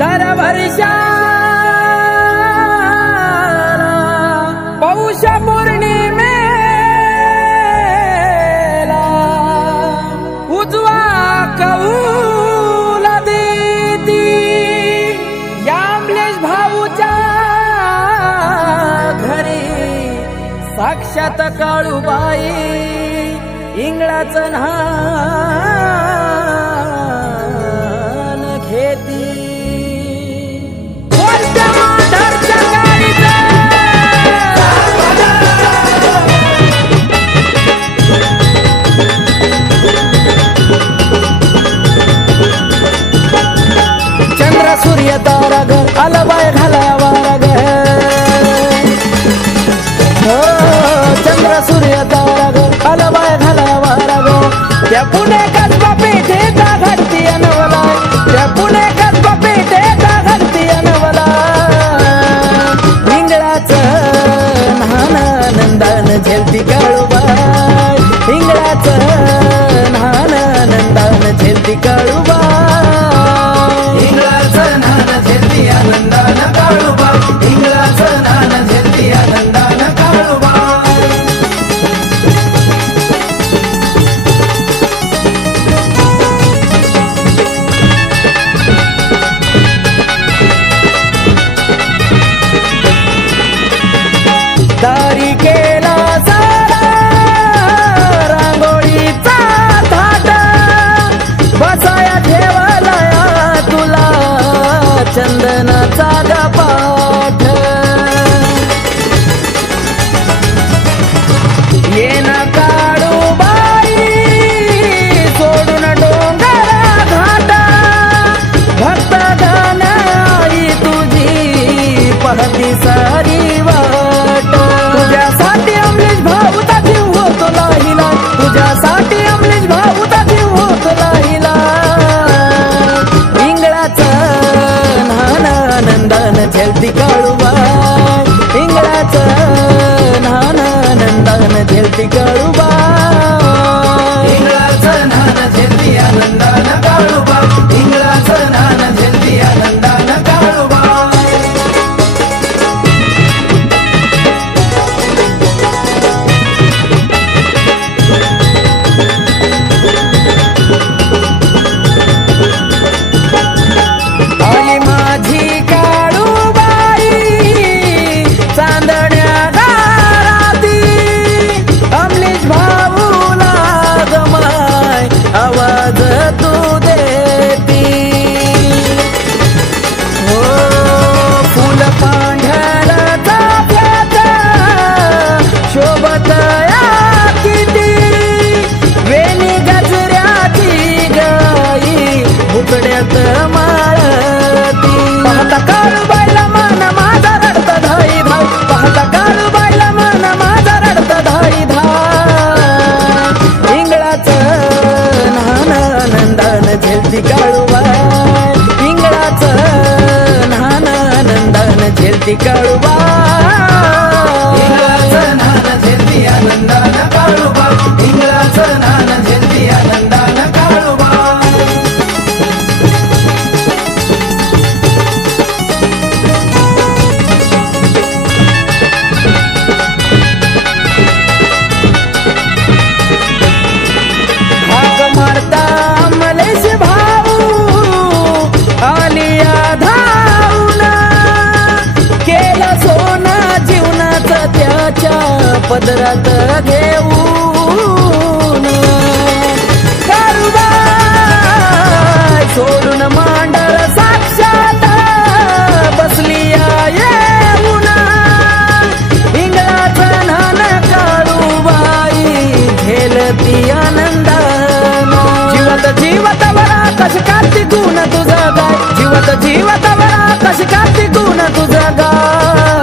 दर वर्षाला पौष पौर्णिमेला उजवा कौल देती यामलेश भाऊच्या घरी साक्षात काळूबाई इंगळाचं न्हाण घेती चंद्र सूर्य तारा ग अलबाय घालावा ग चंद्र सूर्य तारा ग अलबाय घालावा ग त्या पुणे कसबा पेठेचा घडती अनवला त्या पुणे कसबा पेठेचा घडती अनवला इंगळाचं न्हाण नंदान झेलती काळूबाई इंगळाचं न्हाण नंदान झेलती काळूबाई इंगळाचं न्हाण झेलती आनंदान काळूबाई इंगळाचं न्हाण झेलती आनंदान काळूबाई दारी केला सारा रांगोळीचा थाट बसाया ठेवलाया तुला चंदनाचा गपाठ ये ना काळूबाई सोडून डोंगरा घाट भक्त धन आई तुझी पहती सारी वाट तुझ्यासाठी अमलेश भाऊचा जीव होतो लाहिला तुझ्यासाठी अमलेश भाऊचा जीव होतो लाहिला इंगळाचं न्हाण नंदन झेलती काळूबाई इंगळाचं न्हाण नंदन झेलती काळूबाई इंगळाचं न्हाण झेलती आनंदान काळूबाई इंगळाचं न्हाण झेलती आनंदान काळूबाई आली माझी काळूबाई चांदण्या दाराती अमलेश भाऊला गमाय आवाज तू देती हो फुल पांढर चाफ्याचं शोभत या किती वेणी गजऱ्याची गाई बुकड्यात माळती पाहता काळूबाईला मन माझा रडत धाई धाय पाहता काळूबाईला मन माझा रडत धाई धाय इंगळाचं न्हाण नंदन झेलती काळूबाई इंगळाचं न्हाण नंदन झेलती काळूबाई इंगळाचं न्हाण झेलती आनंदान काळूबाई इंगळाचं न्हाण झेलती आनंदान काळूबाई हाक मारता अमलेश भाऊ आलिया धावून केलं सोना जीवनाचं त्याच्या पदरात घेऊन काळूबाई सोडून मांडर साक्षात बसली येऊन इंगळाचं न्हाण काळूबाई झेलती आनंदान जीवत जीवत वरा कशी काढती गुण तुझा गाय जीवत जीवत वरा कशी काढती गुण तुझा गाय